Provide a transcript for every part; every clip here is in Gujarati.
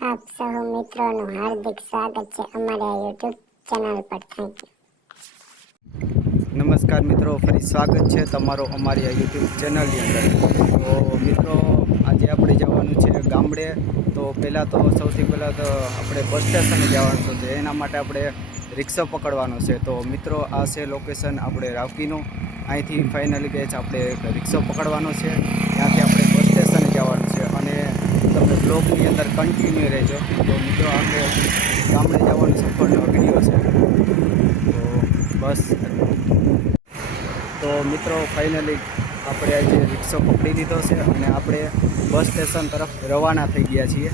આપ સૌ મિત્રોનું હાર્દિક સ્વાગત છે અમારા યુટ્યુબ ચેનલ પર. Thank you. નમસ્કાર મિત્રો, ફરી સ્વાગત છે તમારો અમારી આ યુટ્યુબ ચેનલની અંદર. તો મિત્રો, આજે આપણે જવાનું છે ગામડે. તો પહેલાં તો સૌથી પહેલાં તો આપણે બસ સ્ટેશને જવાનું છે. એના માટે આપણે રિક્ષા પકડવાનો છે. તો મિત્રો, આ છે લોકેશન આપણે રાવકીનું. અહીંથી ફાઇનલી ગઈ છે આપણે રિક્ષા પકડવાનો છે. ત્યાંથી આપણે બસ સ્ટેશને જવાનું છે. અને તમે બ્લોગની અંદર કન્ટિન્યુ રહેજો. તો મિત્રો, આપણે ગામડે જવાનું સફરનો વિડીયો છે. તો બસ. તો મિત્રો, ફાઇનલી આપણે આજે રિક્ષા પકડી લીધો છે અને આપણે બસ સ્ટેશન તરફ રવાના થઈ ગયા છીએ.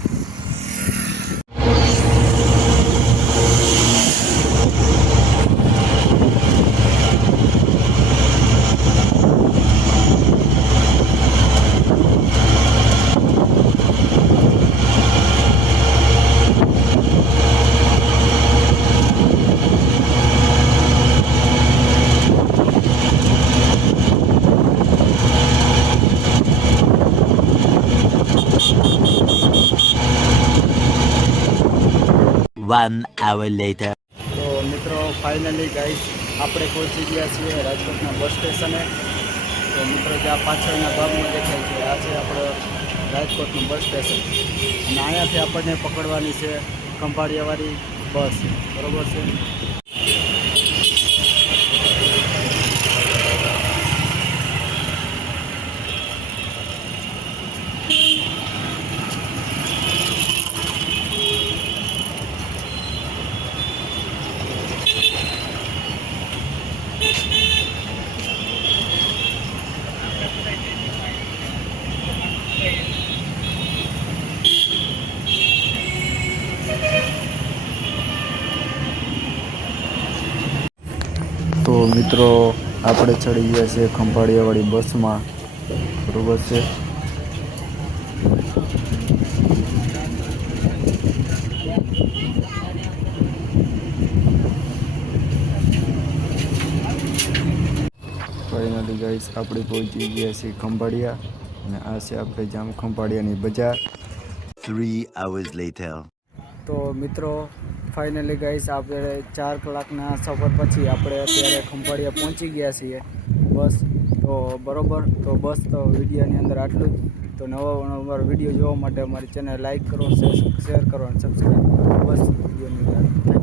One hour later. તો મિત્રો, ફાઇનલી ગાઈસ આપણે પહોંચી ગયા છીએ રાજકોટના બસ સ્ટેશને. તો મિત્રો, જ્યાં પાછળના ભાગમાં દેખાય છે આ છે આપણો રાજકોટનું બસ સ્ટેશન. અને અહીંયાથી આપણને પકડવાની છે ખંભાળિયાવાળી બસ, બરાબર છે. તો મિત્રો, આપણે ચડી ગયા છીએ ખંભાળિયાવાળી બસમાં, બરાબર છે. ફાઇનલી ગાઈસ આપણે પહોંચી ગયા છીએ ખંભાળિયા. અને આ છે આપણે જામ ખંભાળિયાની બજાર. 3 hours later. તો મિત્રો, ફાઇનલી ગાઈસ આપણે 4 કલાકના સફર પછી આપણે અત્યારે ખંભાળિયા પહોંચી ગયા છીએ. બસ તો બરાબર. તો બસ તો વિડીયોની અંદર આટલું જ. તો નવો અમારો વિડીયો જોવા માટે અમારી ચેનલ લાઈક કરો, શેર કરો અને સબસ્ક્રાઈબ કરો. બસ વિડીયોની અંદર.